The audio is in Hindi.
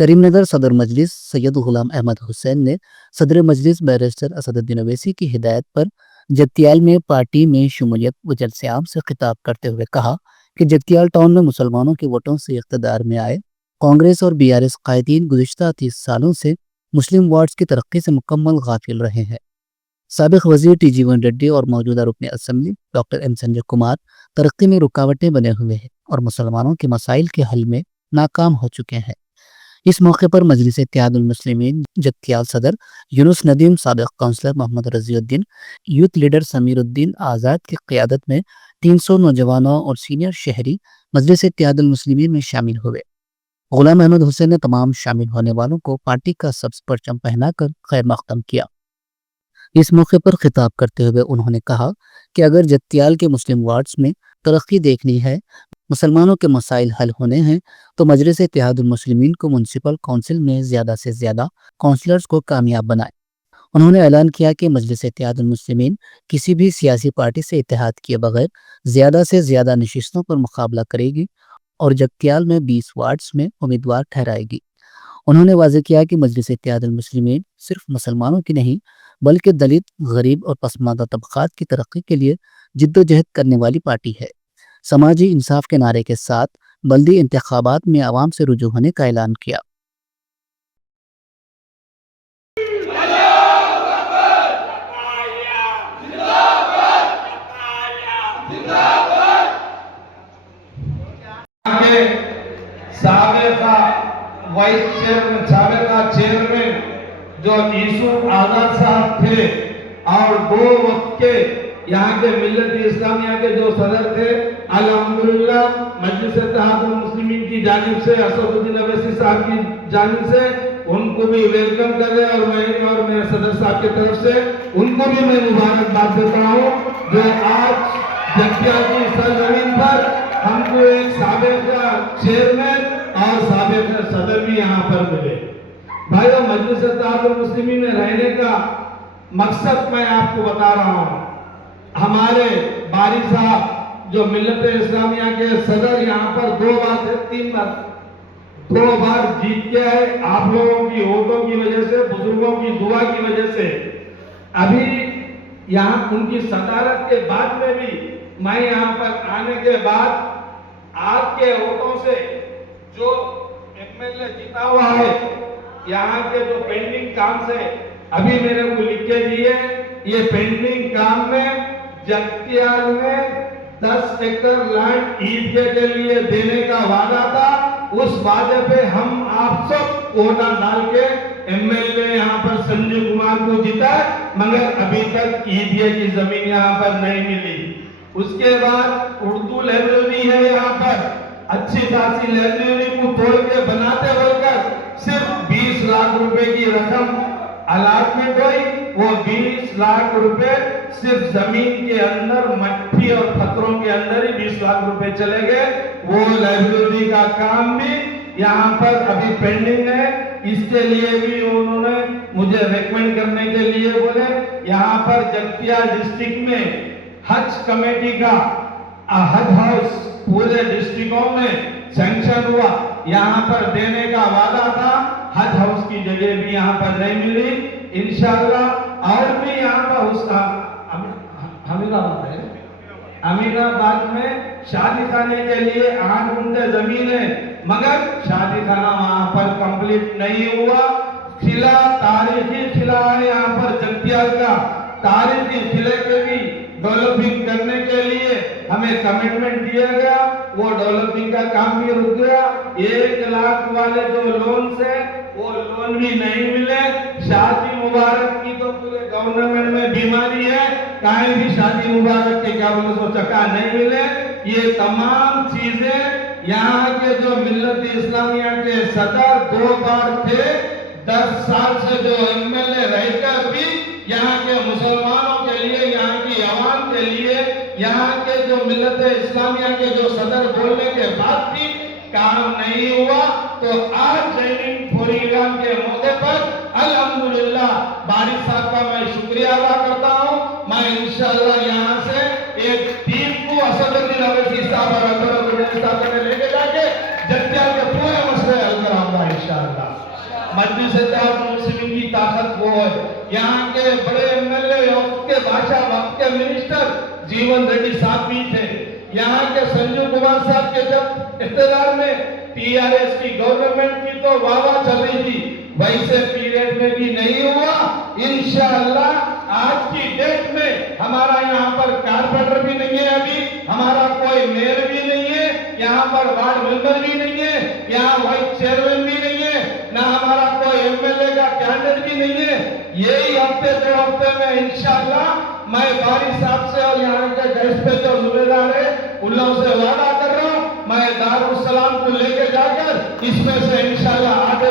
करीमनगर सदर मजलिस सैयद गुलाम अहमद हुसैन ने सदर मजलिस बैरिस्टर असदुद्दीन अवैसी की हिदायत पर जगतियाल में पार्टी में शमूलियत व जलसे आम से खिताब करते हुए कहा कि जगतियाल टाउन में मुसलमानों के वोटों से इक़्तिदार में आए कांग्रेस और बीआरएस कायदीन गुज़िश्ता 30 सालों से मुस्लिम वार्ड्स की तरक्की से मुकम्मल गाफिल रहे हैं। साबिक वजीर टी जीवन रेड्डी और मौजूदा रुकन assembly doctor M Sanjay Kumar तरक्की में रुकावटें बने हुए हैं और मुसलमानों के मसाइल के हल में नाकाम हो चुके हैं। इस मौके पर मजलिस इत्तेहादुल मुस्लिमीन जगतियाल सदर यूनुस नदीम, साबिक councillor Mohammad Raziuddin, youth leader Samiruddin Azad की क़यादत में 300 नौजवानों और सीनियर शहरी मजलिस इत्तेहादुल मुस्लिमीन में शामिल हुए। गुलाम अहमद हुसैन ने तमाम शामिल होने वालों को पार्टी का सब्ज़ परचम पहनाकर खैर मक़दम किया। इस मौके पर खिताब करते हुए उन्होंने कहा कि अगर जगतियाल के मुस्लिम वार्ड्स में तरक्की देखनी है, मुसलमानों के मसाइल हल होने हैं, तो मजलिस इत्तेहादुल मुस्लिमीन को म्युनिसिपल काउंसिल में ज़्यादा से ज़्यादा काउंसलर्स को कामयाब बनाए। उन्होंने ऐलान किया कि मजलिस इत्तेहादुल मुस्लिमीन किसी भी सियासी पार्टी से इत्तेहाद किए बगैर ज़्यादा से ज़्यादा नशिस्तों पर मुकाबला करेगी और जगतियाल में 20 वार्ड्स में उम्मीदवार ठहराएगी। उन्होंने वाज़ेह किया कि मजलिस इत्तेहादुल मुस्लिमीन सिर्फ मुसलमानों की नहीं बल्कि दलित, गरीब और पसमानदा तबक़ात की तरक्की के लिए जिद्दोजहद करने वाली पार्टी है। समाजी इंसाफ के नारे के साथ बल्दी इंतखाबात में आवाम से रुजू होने का ऐलान किया। साबिका वाइस चेयरमैन, साबिका चेयरमैन जो यूसुफ आजाद साहब थे और 2 वक्त के यहाँ के मिल्लत इस्लामिया के जो सदर थे, अल्हम्दुलिल्लाह मजलिस इत्तेहादुल मुस्लिमीन की जानिब से, असदुद्दीन अवैसी साहब की जानिब से उनको भी वेलकम कर रहे और मैं और मेरे सदर साहब की तरफ से उनको भी मैं मुबारकबाद देता हूँ जो आज जगतियाल की सरजमीन पर हमको एक साबिका चेयरमैन और साबिका सदर भी यहाँ पर मिले। भाइयों, मजलिस इत्तेहादुल मुस्लिमीन में रहने का मकसद मैं आपको बता रहा हूँ। हमारे बारी साहब जो मिल्लत इस्लामिया के सदर यहाँ पर 2 बार से 3 बार 2 बार जीत के आए आप लोगों की वोटों की वजह से, बुजुर्गों की दुआ की वजह से। अभी यहाँ उनकी सदारत के बाद में भी मैं यहाँ पर आने के बाद आपके वोटों से जो एमएलए जीता हुआ है, यहाँ के जो पेंडिंग काम से अभी मेरे को लिख के दिए, ये पेंडिंग काम में जगतियाल में 10 एकड़ लैंड ईदगाह के लिए देने का वादा था। उस वादे पे हम आप सब वोट डाल के एमएलए यहाँ पर संजय कुमार को जीता, मगर अभी तक ईदगाह की जमीन यहाँ पर नहीं मिली। उसके बाद उर्दू लाइब्रेरी है यहाँ पर, अच्छी खासी लाइब्रेरी को तोड़ के बनाते बोलकर सिर्फ 20 लाख रुपए की रकम अलाटमेंट हुई। वो 20 लाख रुपए सिर्फ जमीन के अंदर मट्टी और पत्थरों के अंदर ही 20 लाख रुपए चले गए। वो लाइब्रेरी का काम भी यहाँ पर अभी पेंडिंग है। इसके लिए भी उन्होंने मुझे रेकमेंड करने के लिए बोले, यहाँ पर जगतियाल डिस्ट्रिक्ट में हज कमेटी का हज हाउस पूरे डिस्ट्रिक्टों में सैंक्शन हुआ, यहाँ पर देने का वादा था। हज हाउस की जगह भी यहाँ पर नहीं मिली। इंशाअल्लाह और भी यहाँ पर उसका अमीनाबाद है, अमीनाबाद में शादी खाने के लिए 8 गुंठे जमीन है, मगर शादी खाना वहाँ पर कंप्लीट नहीं हुआ। किला तारीखी किला है यहाँ पर जगतियाल का, तारीखी किले के भी डेवलपिंग करने के लिए हमें कमिटमेंट दिया गया, वो डेवलपिंग का काम भी रुक गया। 1 लाख वाले जो लोन से वो लोन भी नहीं मिले। शादी मुबारक की तो पूरे गवर्नमेंट में बीमारी है, कहीं भी शादी मुबारक के क्या बोले सो चक्का नहीं मिले। ये तमाम चीजें यहाँ के जो मिल्लत इस्लामिया के सदर 2 बार थे, 10 साल से जो एमएलए रहकर भी यहाँ के मुसलमानों के लिए, यहाँ की आवाम के लिए, यहाँ के जो मिल्लत इस्लामिया के जो सदर बोलने के बाद भी काम नहीं हुआ। तो आज जैनिंग प्रोग्राम के मौके पर अल्हम्दुलिल्लाह बारी साहब का मैं शुक्रिया अदा करता हूँ। मैं इंशाअल्लाह यहाँ से एक टीम को असदुद्दीन अवैसी साहब और अकबर लेके जाके जगतियाल के पूरे मसले हल कराऊंगा। इंशाअल्लाह। मजलिस मुस्लिम की ताकत वो है। यहाँ के बड़े एमएलए वक्त के बादशाह वक्त के मिनिस्टर जीवन रेड्डी साहब भी थे। यहाँ के संजू कुमार साहब के जब इख्तियार में टीआरएस की गवर्नमेंट की तो वाह चल रही थी, वैसे पीरियड में भी नहीं हुआ। इंशाअल्लाह आज की डेट में हमारा यहाँ पर कारपोरेटर भी नहीं है, अभी हमारा कोई मेयर भी नहीं है, यहाँ पर वार्ड मेंबर भी नहीं है, यहाँ वाइस चेयरमैन भी नहीं है, ना हमारा कोई एमएलए का कैंडिडेट भी नहीं है। यही हफ्ते 2 हफ्ते में इंशाअल्लाह मैं बारी साहब से और यहाँ के गैस पे जो जिम्मेदार है उन लोगों से वादा कर रहा हूँ, मैं दारुल सलाम को लेके जाकर इसमें से इंशाअल्लाह आगे